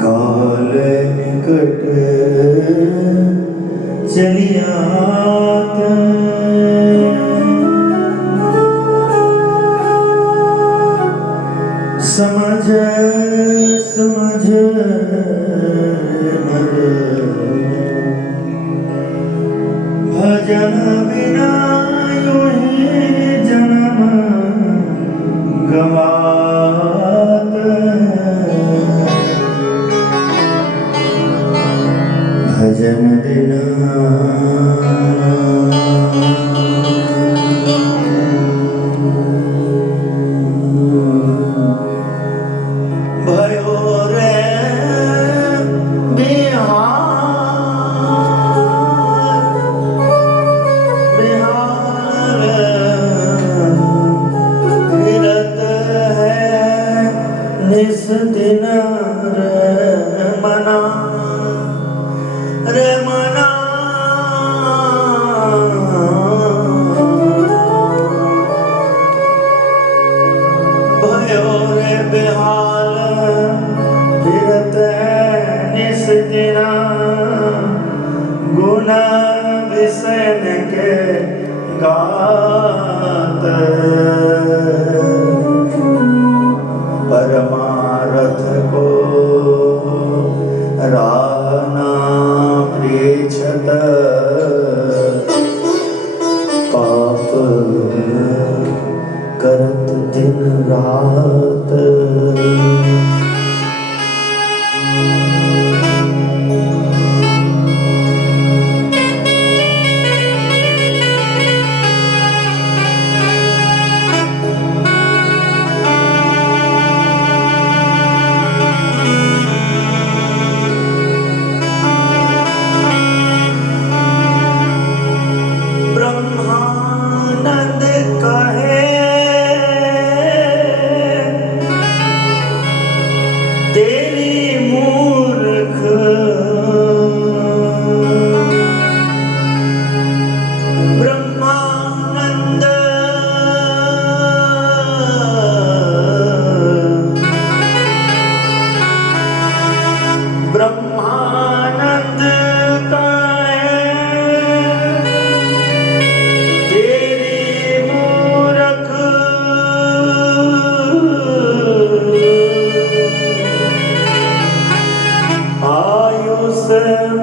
काल निकट चलियात समझ समझ मर भजन बिना यूं ही जन्म गवात भजन बिना भयो रे बिहार फिरत है निस दिन रे मना भयो रे बेहाल फिरत निस दिन गुण विषन के गात परमारथ को राना प्रेक्षत पाप करत दिन रात ब्रह्मानंद कहे तेरी मूर्ख ब्रह्मानंद ब्रह्मानंद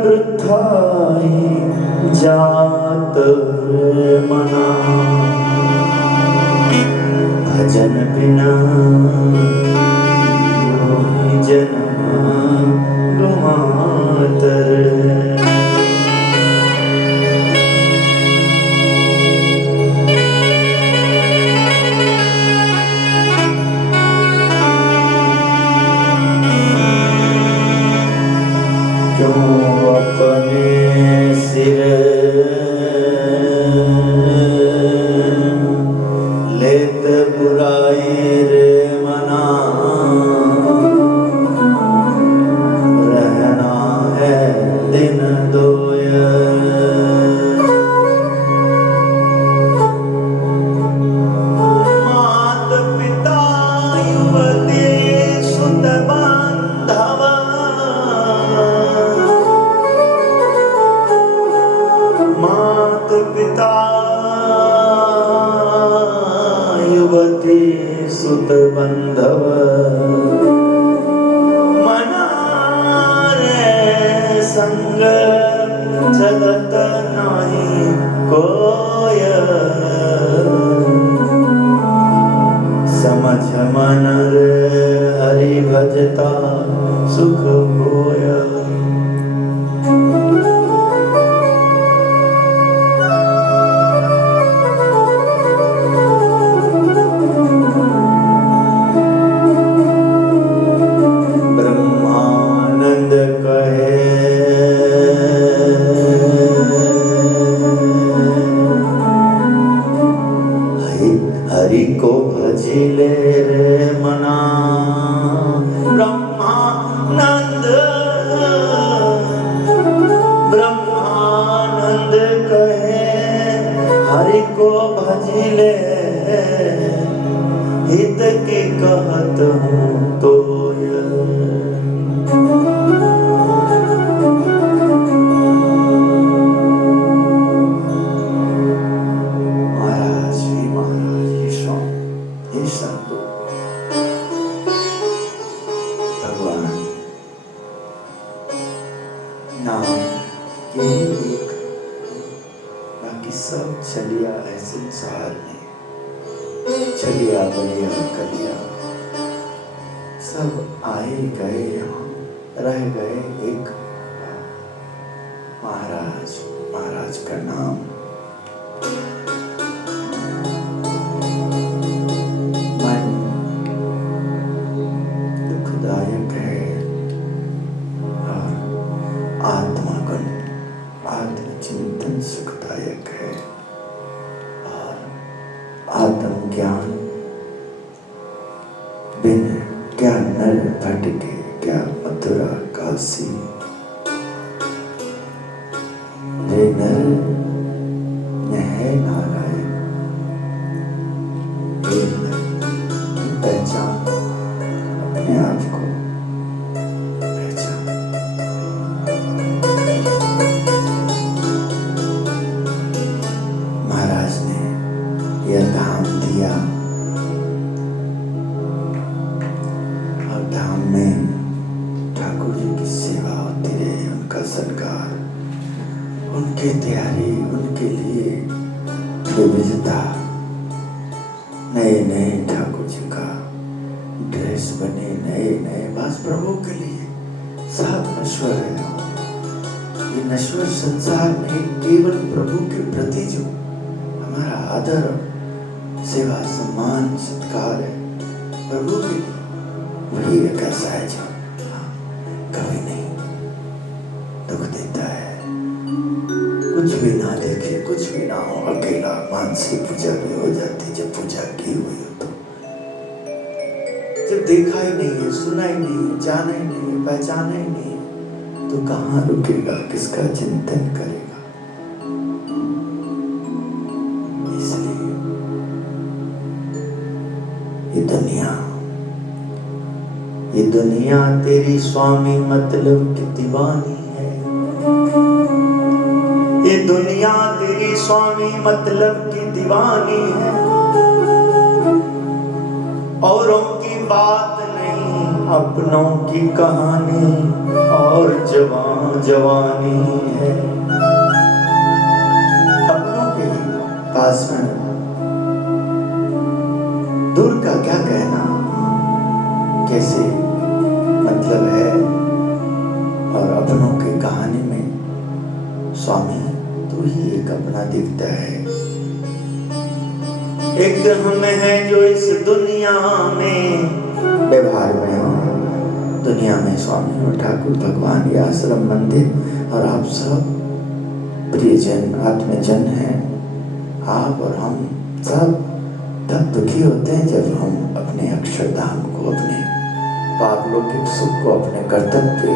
वृथाई जात मना भजन बिना योगी जन्म गवात क्यों अपने सिर लेत बुराई रे मना रहना है दिन दोय मात पिता युवती सुत बांधव मात पिता युवती सुत बंधव मना रे संग जगत नाही कोय समझ मन रे हरि भजता सुख होय हरि को भजिले रे मना ब्रह्मानंद सब आए गए, यहाँ रह गए एक महाराज। महाराज का नाम मन दुखदायक है और आत्मागुण आत्मचिंतन सुखदायक है और आत्मज्ञान बिन क्या नर भटके क्या मथुरा काशी। रे नर है नारायण, हे नर पहचान अपने आप को, पहचान। महाराज ने यह धाम दिया और धाम में ठाकुर जी की सेवा होती रही, उनका सत्कार, उनकी तैयारी, उनके लिए विविधता, नए नए ठाकुर जी का ड्रेस बने, नए नए बस प्रभु के लिए। सब नश्वर है, ये नश्वर संसार में केवल प्रभु के प्रति जो हमारा आदर, सेवा, सम्मान, सत्कार है प्रभु के लिए, वही एक ऐसा है जो कभी नहीं दुख देता है। कुछ भी ना देखे, कुछ भी ना हो, अकेला मानसिक पूजा भी हो जाती जब पूजा की हुई हो तो। जब देखा ही नहीं है, सुना ही नहीं है, जाना ही नहीं है, पहचाना ही नहीं है, तो कहाँ रुकेगा, किसका चिंतन करेगा। इसलिए ये दुनिया तेरी स्वामी मतलब की दीवानी है। ये दुनिया तेरी स्वामी मतलब की दीवानी है। औरों की बात नहीं, अपनों की कहानी और जवानी है। अपनों के पास में दूर का क्या कहना, कैसे मतलब है। और अपनों की कहानी में स्वामी तो ही एक अपना दिखता है। एक हम है जो इस दुनिया में व्यवहार में हो, दुनिया में स्वामी और ठाकुर भगवान, ये आश्रम मंदिर और आप सब प्रियजन आत्मजन हैं। आप और हम सब तब दुखी होते हैं जब हम अपने अक्षरधाम को, अपने पारलौकिक सुख को, अपने कर्तव्य को,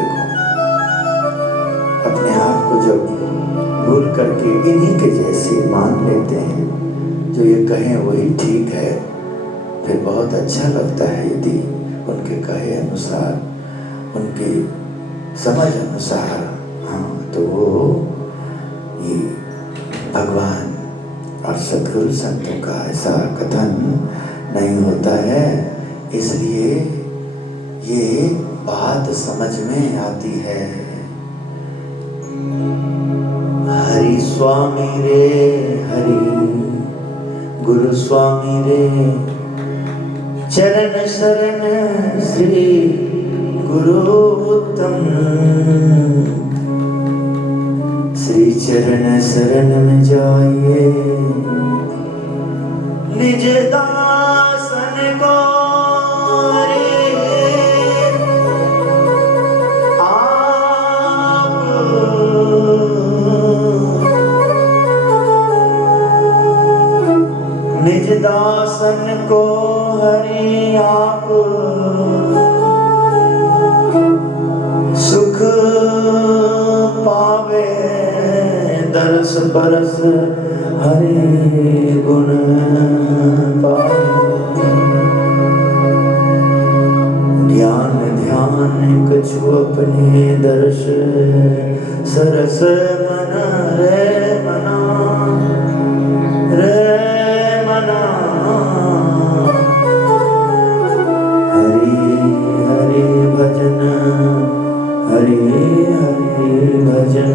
अपने आप को जब भूल करके इन्हीं के जैसे मान लेते हैं, जो ये कहें वही ठीक है। फिर बहुत अच्छा लगता है यदि उनके कहे अनुसार, उनकी समझ अनुसार, हाँ, तो वो ये भगवान और सद्गुरु संतों का ऐसा कथन नहीं होता है। इसलिए ये बात समझ में आती है। हरि स्वामी रे हरि, गुरु स्वामी रे, चरण शरण श्री गुरु उत्तम। श्री चरण शरण में जाइए, निज दासन को आप निज दासन को हरि आप सुख पावे, दरस परस हरि गुण पाए। ज्ञान ध्यान कछु अपने दर्श, सरस मन रे मना, रे मना। हरि हरि भजन, हरि हरि भजन।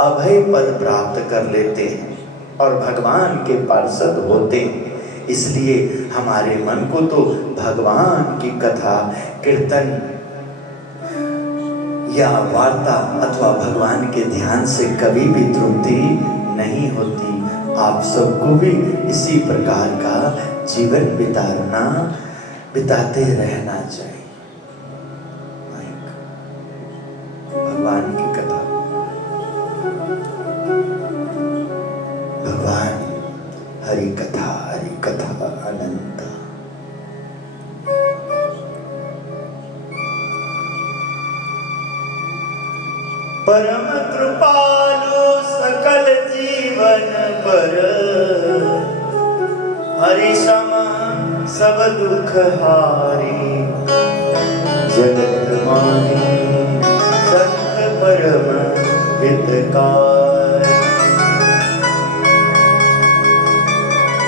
अभय पद प्राप्त कर लेते हैं और भगवान के पार्षद होते हैं। इसलिए हमारे मन को तो भगवान की कथा, कीर्तन या वार्ता अथवा भगवान के ध्यान से कभी भी त्रुटि नहीं होती। आप सबको भी इसी प्रकार का जीवन बिताते रहना चाहिए। भगवान की कथा, भगवान हरि कथा अनंत। परम कृपालु सकल जीवन पर, हरि सम सब दुख हारी। जगत माही संत परम हितकारी।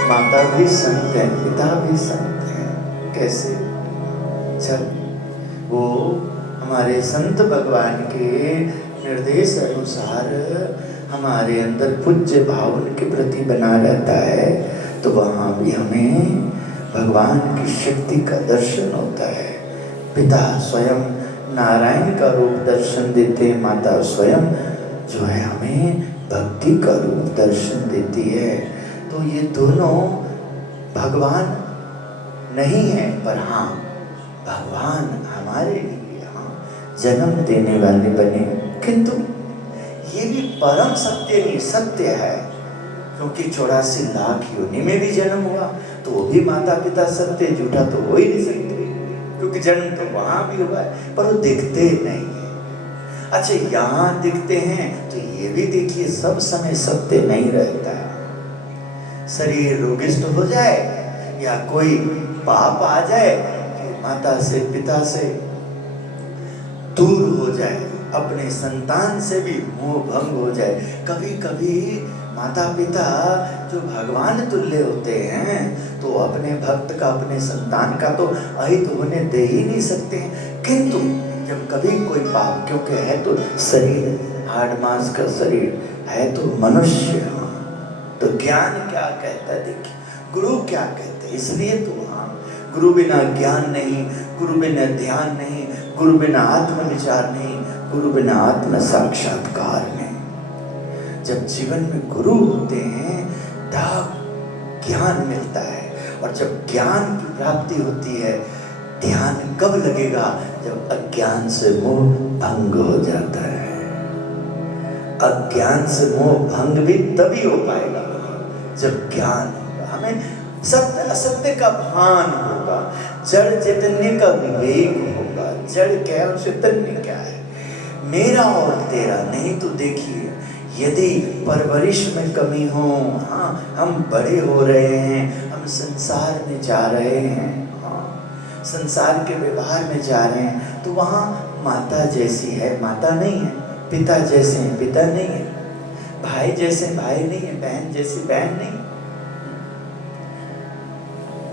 माता भी संत है, पिता भी संत है। कैसे? जब वो हमारे संत भगवान के निर्देश अनुसार हमारे अंदर पूज्य भाव उनके प्रति बना रहता है, तो वहाँ भी हमें भगवान की शक्ति का दर्शन होता है। पिता स्वयं नारायण का रूप दर्शन देते हैं, माता स्वयं जो है हमें भक्ति का रूप दर्शन देती है। तो ये दोनों भगवान नहीं है, पर हाँ भगवान हमारे लिए जन्म देने वाले बने। किंतु ये भी परम सत्य नहीं, सत्य है, क्योंकि 84 लाख योनि में भी जन्म हुआ तो वो भी माता पिता सत्य, झूठा तो हो ही नहीं सकते, क्योंकि जन्म तो वहां भी हुआ है, पर वो दिखते नहीं है। अच्छा, यहाँ दिखते हैं तो ये भी देखिए सब समय सत्य नहीं रहता है। शरीर रोगिष्ट हो जाए या कोई पाप आ जाए कि माता से पिता से दूर हो जाए, अपने संतान से भी मोह भंग हो जाए। कभी कभी माता पिता जो भगवान तुल्य होते हैं तो अपने भक्त का, अपने संतान का तो अहित होने दे ही नहीं सकते हैं। किंतु जब कभी कोई पाप, क्योंकि है तो शरीर हाड़ मांस का शरीर है, तो मनुष्य, तो ज्ञान क्या कहता है देखिए, गुरु क्या कहते हैं। इसलिए तो हाँ, गुरु बिना ज्ञान नहीं, गुरु बिना ध्यान नहीं, गुरु बिना आत्म विचार नहीं, गुरु बिना आत्म साक्षात्कार नहीं। जब जीवन में गुरु होते हैं तब ज्ञान मिलता है, और जब ज्ञान की प्राप्ति होती है, ध्यान कब लगेगा? जब अज्ञान से मोह भंग हो जाता है। अज्ञान से मोह भंग भी तभी हो पाएगा जब ज्ञान होगा, हमें सत्य असत्य का भान होगा, जड़ चैतन्य का विवेक होगा। जड़ क्या है और चैतन्य क्या है, मेरा और तेरा नहीं। तो देखिए, यदि परवरिश में कमी हो, हाँ हम बड़े हो रहे हैं, हम संसार में जा रहे हैं, हाँ संसार के व्यवहार में जा रहे हैं, तो वहाँ माता जैसी है माता नहीं है, पिता जैसे हैं पिता नहीं है, भाई जैसे भाई नहीं है, बहन जैसी बहन नहीं,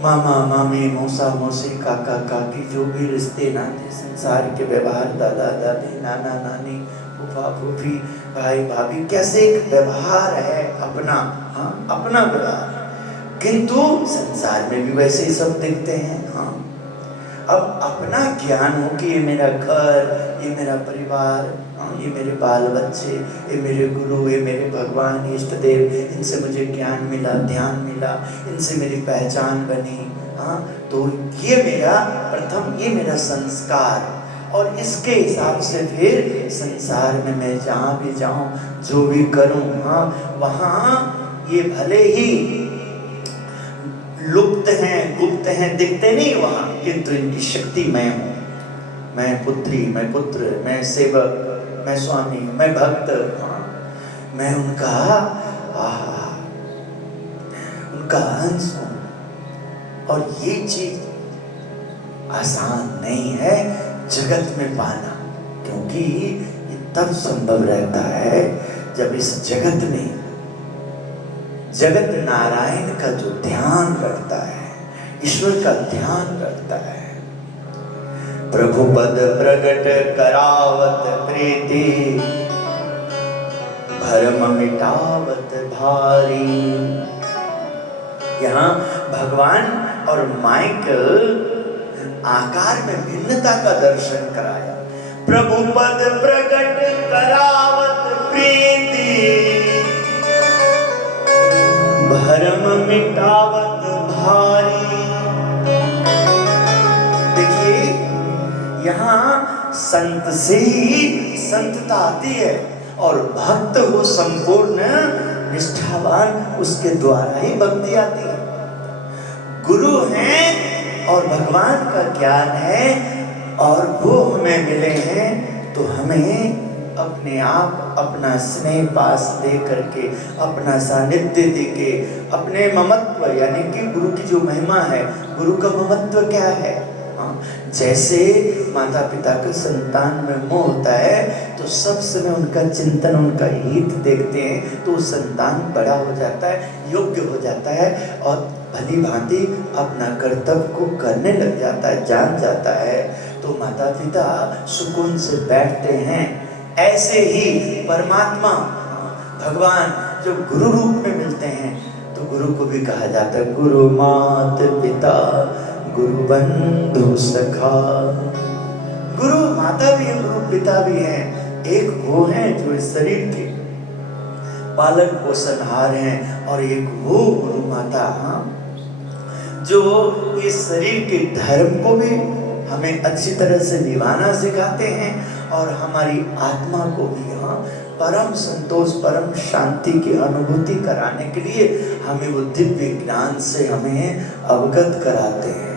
मामा मामी मौसा मौसी काका काकी जो भी रिश्ते नाते संसार के व्यवहार, दादा दादी नाना नानी फूफा फूफी भाई भाभी, कैसे एक व्यवहार है अपना, हाँ अपना व्यवहार, किंतु संसार में भी वैसे ही सब दिखते हैं। हाँ, अब अपना ज्ञान हो कि ये मेरा घर, ये मेरा परिवार, ये मेरे बाल बच्चे, ये मेरे गुरु, ये मेरे भगवान इष्ट देव, इनसे मुझे ज्ञान मिला, ध्यान मिला, इनसे मेरी पहचान बनी। हाँ, तो ये मेरा प्रथम, ये मेरा संस्कार, और इसके हिसाब से फिर संसार में मैं जहाँ भी जाऊँ, जो भी करूँ, हाँ वहाँ ये भले ही लुप्त हैं, गुप्त हैं, दिखते नहीं वहाँ, किंतु इनकी शक्ति मैं हूँ। मैं पुत्री, मैं पुत्र, मैं सेवक, मैं स्वामी, मैं भक्त, हाँ मैं उनका उनका अंश हूँ। और ये चीज आसान नहीं है जगत में पाना, क्योंकि ये तब संभव रहता है जब इस जगत में जगत नारायण का जो ध्यान रखता है, ईश्वर का ध्यान रखता है। प्रभु पद प्रगट करावत प्रीति, भरम मिटावत भारी। यहाँ भगवान और माइक आकार में भिन्नता का दर्शन कराया। प्रभु पद प्रकट करावत प्रीति, भरम मिटावत भारी। देखिए यहाँ संत से ही संतता आती है और भक्त हो संपूर्ण निष्ठावान, उसके द्वारा ही भक्ति आती है। गुरु हैं और भगवान का ज्ञान है और वो हमें मिले हैं, तो हमें अपने आप अपना स्नेह पास दे करके, अपना सानिध्य दे के, अपने ममत्व यानी कि गुरु की जो महिमा है, गुरु का ममत्व क्या है। जैसे माता पिता का संतान में मोह होता है तो सब समय उनका चिंतन, उनका हित देखते हैं, तो संतान बड़ा हो जाता है, योग्य हो जाता है और भली भांति अपना कर्तव्य को करने लग जाता है, जान जाता है, तो माता पिता सुकून से बैठते हैं। ऐसे ही परमात्मा भगवान जब गुरु रूप में मिलते हैं तो गुरु को भी कहा जाता है गुरु मात पिता गुरु बंधु सखा। गुरु माता भी है, गुरु पिता भी है। एक वो है जो इस शरीर के पालन पोषणहार हैं और एक वो गुरु माता जो इस शरीर के धर्म को भी हमें अच्छी तरह से निभाना सिखाते हैं और हमारी आत्मा को भी परम संतोष, परम शांति की अनुभूति कराने के लिए हमें वो दिव्य ज्ञान से हमें अवगत कराते हैं।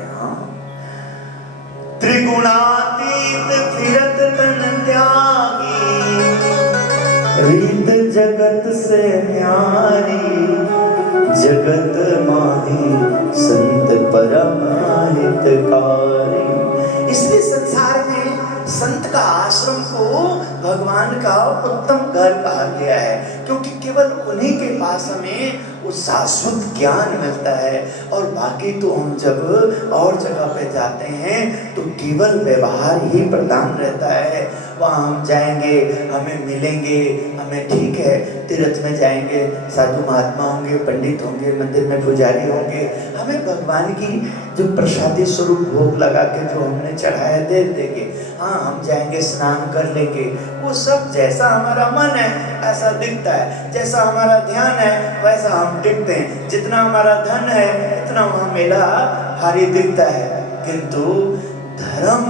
त्रिगुणातीत फिरत तन त्यागी, रीत जगत से न्यारी, जगत माही संत परम हितकारी। इसलिए संसार में संत का आश्रम को भगवान का उत्तम घर कहा गया है, क्योंकि केवल उन्हीं के पास हमें वो शाश्वत ज्ञान मिलता है। और बाकी तो हम जब और जगह पे जाते हैं तो केवल व्यवहार ही प्रधान रहता है। वहाँ हम जाएंगे, हमें मिलेंगे, हमें ठीक है तीर्थ में जाएंगे, साधु महात्मा होंगे, पंडित होंगे, मंदिर में पुजारी होंगे, हमें भगवान की जो प्रसादी स्वरूप भोग लगा के जो हमने चढ़ाया दे देंगे। हाँ, हम जाएंगे, स्नान कर लेंगे, वो सब जैसा हमारा मन है ऐसा दिखता है, जैसा हमारा ध्यान है वैसा हम दिखते हैं। जितना हमारा धन है इतना वहाँ मेला भारी दिखता है, किंतु धर्म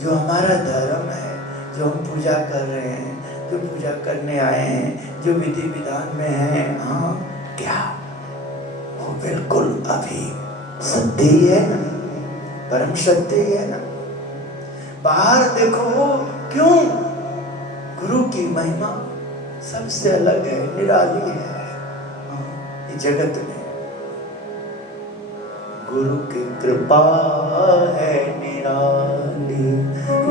जो हमारा धर्म है, जो हम पूजा कर रहे हैं, जो पूजा करने आए हैं, जो विधि विधान में है, हाँ क्या वो बिल्कुल अभी सत्य ही है ना, परम सत्य ही है ना। बाहर देखो क्यों, गुरु की महिमा सबसे अलग है, निराली है। ये जगत में गुरु की कृपा है निराली,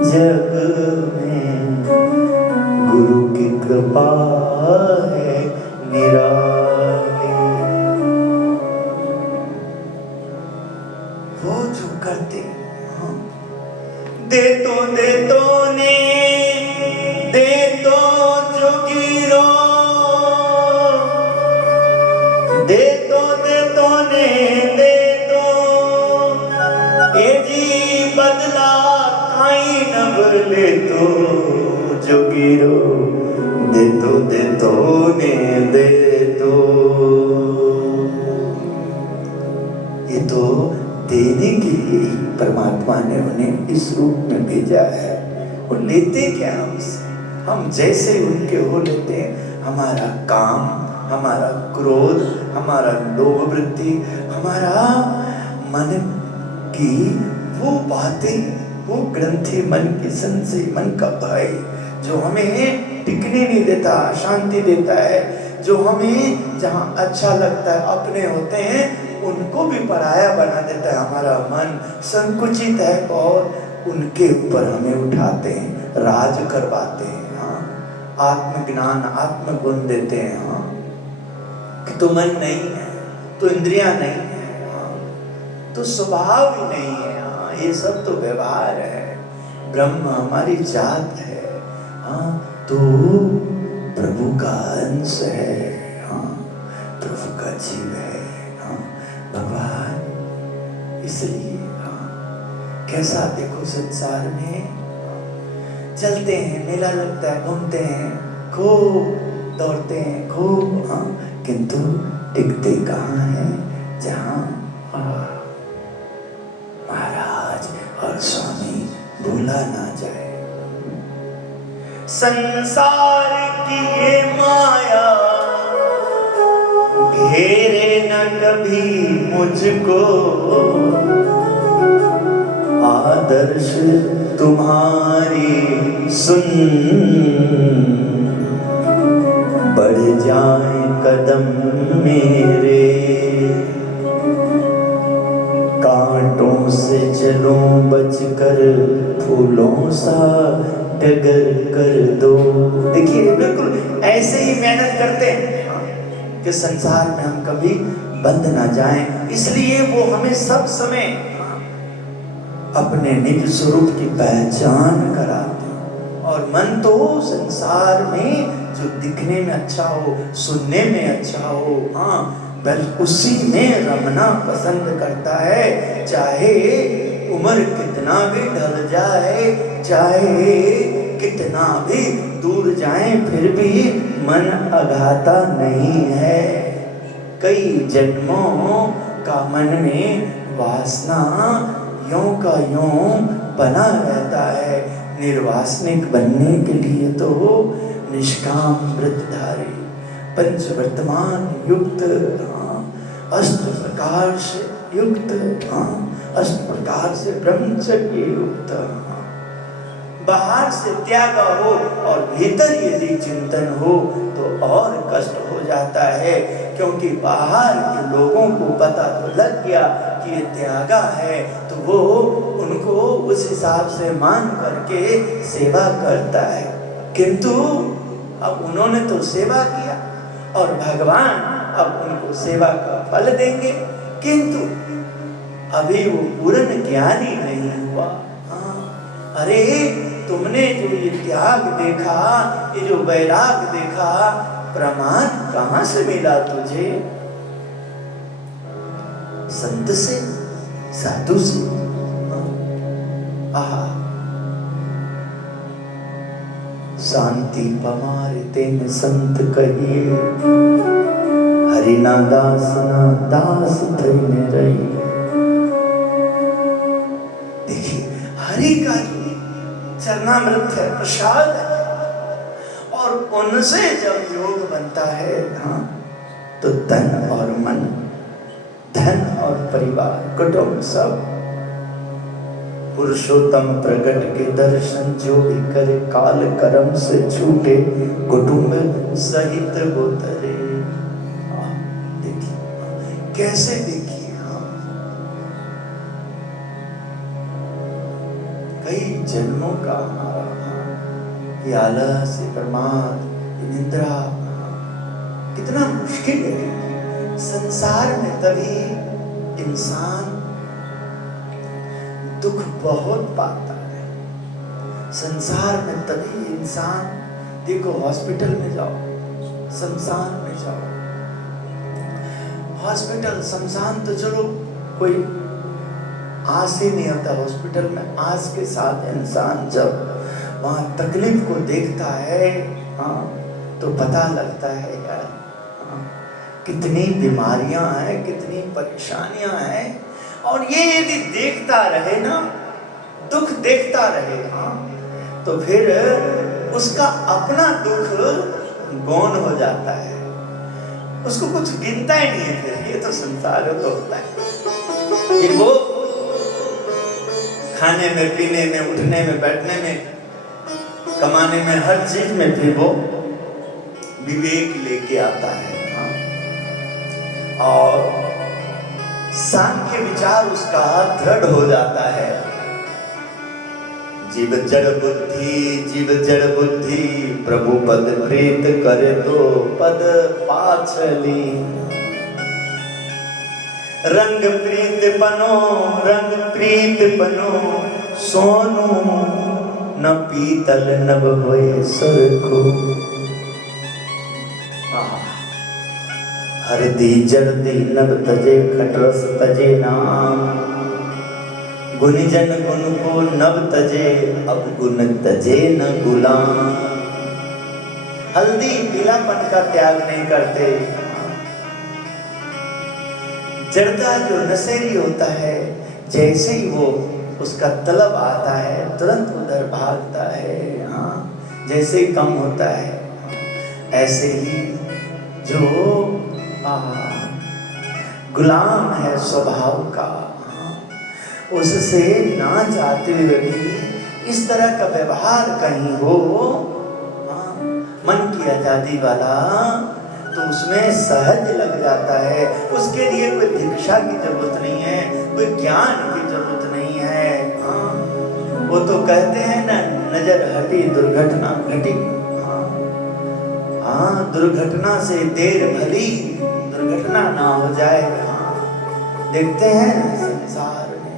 जग में गुरु की कृपा है निराली। वो जो करते दे तो ने दे तो जोगिरो, दे तो ने दे तो ए जी बदला काई न भले तो जोगिरो, दे तो ने दे तो। ये तो देने के लिए परमात्मा ने उन्हें इस रूप में भेजा है। वो लेते क्या हमसे, हम जैसे उनके हो लेते हैं। हमारा काम, हमारा क्रोध, हमारा लोभ वृत्ति, हमारा मन की वो बातें, वो ग्रंथि मन की संशय, मन का भय जो हमें टिकने नहीं देता, शांति देता है, जो हमें जहाँ अच्छा लगता है अपने होते हैं उनको भी पराया बना देता है। हमारा मन संकुचित है और उनके ऊपर हमें उठाते हैं, राज करवाते हैं। हाँ, आत्मज्ञान, आत्मगुण देते हैं। हाँ, कि तो मन नहीं है, तो इंद्रियां नहीं है, हाँ, तो स्वभाव ही नहीं है। हाँ, ये सब तो व्यवहार है। ब्रह्म हमारी जात है। हाँ, तो प्रभु का अंश है, हाँ, प्रभु का जीव है, हाँ, भगवान। इसलिए हाँ, कैसा देखो संसार में चलते हैं, मेला लगता है, घूमते हैं, खूब दौड़ते हैं, खूब, हाँ, किंतु टिकते कहाँ हैं? जहाँ महाराज और स्वामी भूला ना जाए। संसार की ये माया घेरे न कभी मुझको, आदर्श तुम्हारी सुन, बढ़ जाए कदम मेरे, कांटों से चलो बचकर, फूलों सा डगर कर दो। देखिए बिल्कुल ऐसे ही मेहनत करते हैं कि संसार में हम कभी बंद ना जाएं, इसलिए वो हमें सब समय अपने निज स्वरूप की पहचान कराते हैं। और मन तो संसार में जो दिखने में अच्छा हो, सुनने में अच्छा हो, हाँ, बस उसी में रमना पसंद करता है। चाहे उम्र कितना भी ढल जाए, चाहे कितना भी दूर जाए, फिर भी मन अघाता नहीं है। कई जन्मों का मन में वासना यों का यों बना रहता है। निर्वासनिक बनने के लिए तो निष्काम व्रतधारी, पंचवर्तमान युक्त, अष्ट प्रकार से युक्त, अष्ट प्रकार से ब्रह्मचर्य युक्त, बाहर से त्याग हो और भीतर यदि चिंतन हो तो और कष्ट हो जाता है, क्योंकि बाहर के लोगों को पता तो लग गया कि ये त्यागा है, तो वो उनको उस हिसाब से मान करके सेवा करता है। किंतु अब उन्होंने तो सेवा किया और भगवान अब उनको सेवा का फल देंगे, किंतु अभी वो पूर्ण ज्ञानी नहीं हुआ। हाँ, अरे तुमने जो ये त्याग देखा, ये जो वैराग देखा, प्रमाण कहाँ से मिला तुझे? संत से, साधु से। आहा, शांति पमारे तेन संत कहिए, हरि ना दास ना दास थईने रही। देखिए हरि का चरणामृत है, प्रसाद है, और उनसे जब योग बनता है, हाँ, तो तन और मन, धन और परिवार, कुटुंब सब, पुरुषोत्तम प्रगट के दर्शन जो भी करे, काल कर्म से छूटे, कुटुंब सहित वो तरे। देखिए कैसे, देखिए कई जन्मों का हमारा ये आलस, ये प्रमाद, ये निद्रा कितना मुश्किल है संसार में। तभी इंसान दुख बहुत पाता है संसार में। तभी इंसान, देखो हॉस्पिटल में जाओ, शमशान में जाओ, हॉस्पिटल शमशान तो चलो कोई आस ही नहीं होता, हॉस्पिटल में आस के साथ इंसान जब वहाँ तकलीफ को देखता है, हाँ, तो पता लगता है यार, हाँ, कितनी बीमारियां हैं, कितनी परेशानियां हैं। और ये यदि देखता रहे ना, दुख देखता रहे, हाँ, तो फिर उसका अपना दुख गौण हो जाता है, उसको कुछ गिनता ही नहीं है। फिर ये तो संसार तो होता है, ये वो खाने में, पीने में, उठने में, बैठने में, कमाने में, हर चीज में भी वो विवेक लेके आता है, हाँ। और सांख्य विचार उसका दृढ़ हो जाता है। जीव जड़ बुद्धि, जीव जड़ बुद्धि, प्रभु पद प्रीत करे तो पद पाछली। रंग प्रीत बनो, रंग प्रीत बनो, सोनू न पीतल नभ होए सुरखो। हरदी जरदी नभ तजे खटरस तजे नाम। गुणीजन गुण को नभ तजे अब गुण तजे न गुलाम। हल्दी पीलापन का त्याग नहीं करते। जर्दा जो नशेरी होता है, जैसे ही वो उसका तलब आता है तुरंत उधर भागता है। हाँ, जैसे ही कम होता है ऐसे ही जो गुलाम है स्वभाव का, उससे ना चाहते हुए भी इस तरह का व्यवहार कहीं हो, मन की आजादी वाला, तो उसमें सहज लग जाता है। उसके लिए कोई दीक्षा की जरूरत नहीं है, कोई ज्ञान की जरूरत नहीं है। वो तो कहते हैं ना, नजर हटी दुर्घटना घटी। हाँ, दुर्घटना से देर भली, दुर्घटना ना हो जाए। देखते हैं संसार में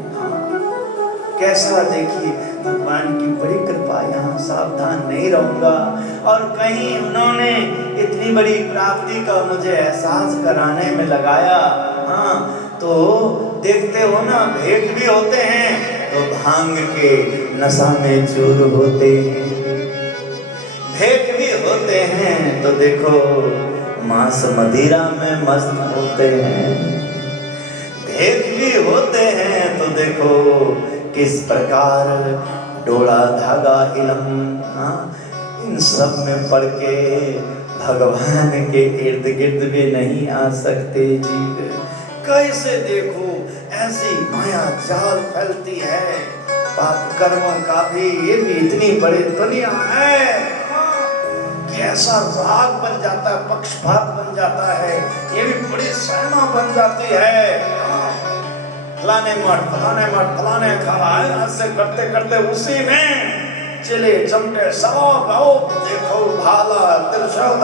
कैसा, देखिए भगवान की बड़ी कृपा, यहाँ सावधान नहीं रहूंगा। और कहीं उन्होंने इतनी बड़ी प्राप्ति का मुझे एहसास कराने में लगाया। हाँ, तो देखते हो ना, भेंट भी होते हैं तो भांग के नशा में चूर होते हैं, भेंट भी होते हैं तो देखो मांस मदिरा में मस्त होते हैं, भेंट भी होते हैं तो देखो किस प्रकार डोला धागा इलम। इन सब में पड़ के भगवान के इर्द गिर्द भी नहीं आ सकते जीव। कैसे देखो ऐसी माया जाल फैलती है पाप कर्मों का भी, ये भी इतनी बड़ी दुनिया है कि ऐसा राग बन जाता है, पक्षपात बन जाता है, ये भी बड़ी सहमा बन जाती है। फलाने फलाने खा ऐसे करते करते उसी में चले चमटे सब देखो भाला त्रिशूल,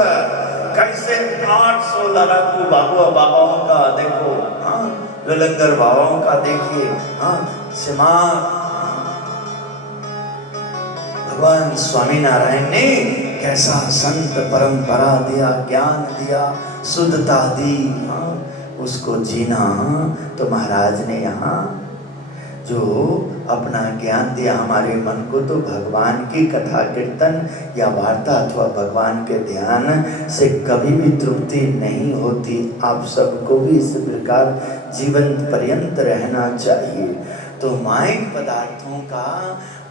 कैसे 800 लड़ाकू बाबाओं का देखो, लंगर बाबाओं का देखिए। भगवान स्वामीनारायण ने कैसा संत परंपरा दिया, ज्ञान दिया, शुद्धता दी, उसको जीना। तो महाराज ने यहाँ जो अपना ज्ञान दिया हमारे मन को, तो भगवान की कथा कीर्तन या वार्ता अथवा भगवान के ध्यान से कभी भी तृप्ति नहीं होती। आप सबको भी इस प्रकार जीवन पर्यंत रहना चाहिए। तो माइक पदार्थों का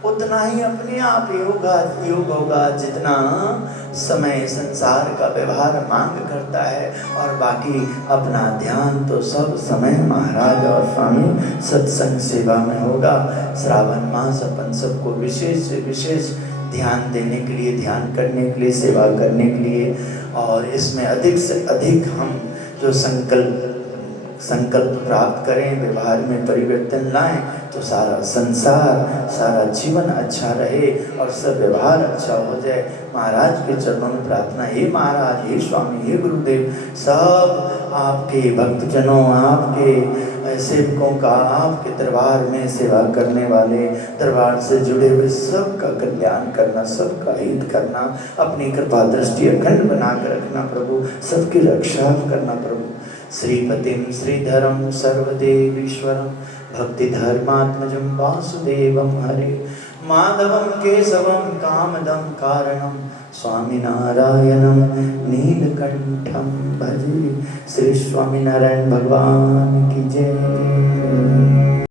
उतना ही अपने आप योग होगा जितना समय संसार का व्यवहार मांग करता है, और बाकी अपना ध्यान तो सब समय महाराज और स्वामी सत्संग सेवा में होगा। श्रावण मास अपन सबको विशेष से विशेष ध्यान देने के लिए, ध्यान करने के लिए, सेवा करने के लिए, और इसमें अधिक से अधिक हम जो संकल्प प्राप्त करें, व्यवहार में परिवर्तन लाएं, तो सारा संसार, सारा जीवन अच्छा रहे और सब व्यवहार अच्छा हो जाए। महाराज के चरणों में प्रार्थना, हे महाराज, हे स्वामी, हे गुरुदेव, सब आपके भक्तजनों, आपके सेवकों का, आपके दरबार में सेवा करने वाले, दरबार से जुड़े हुए सबका कल्याण करना, सबका हित करना, अपनी कृपा दृष्टि अखंड बना कर रखना प्रभु, सबकी रक्षा करना प्रभु। श्रीपतिं श्रीधरं सर्वदेवीश्वरं भक्ति धर्मात्मजं वासुदेवं हरे माधवं केशवं कामदं कारणं स्वामिनारायणं नीलकंठं भजे। श्री स्वामीनारायण भगवान की जय।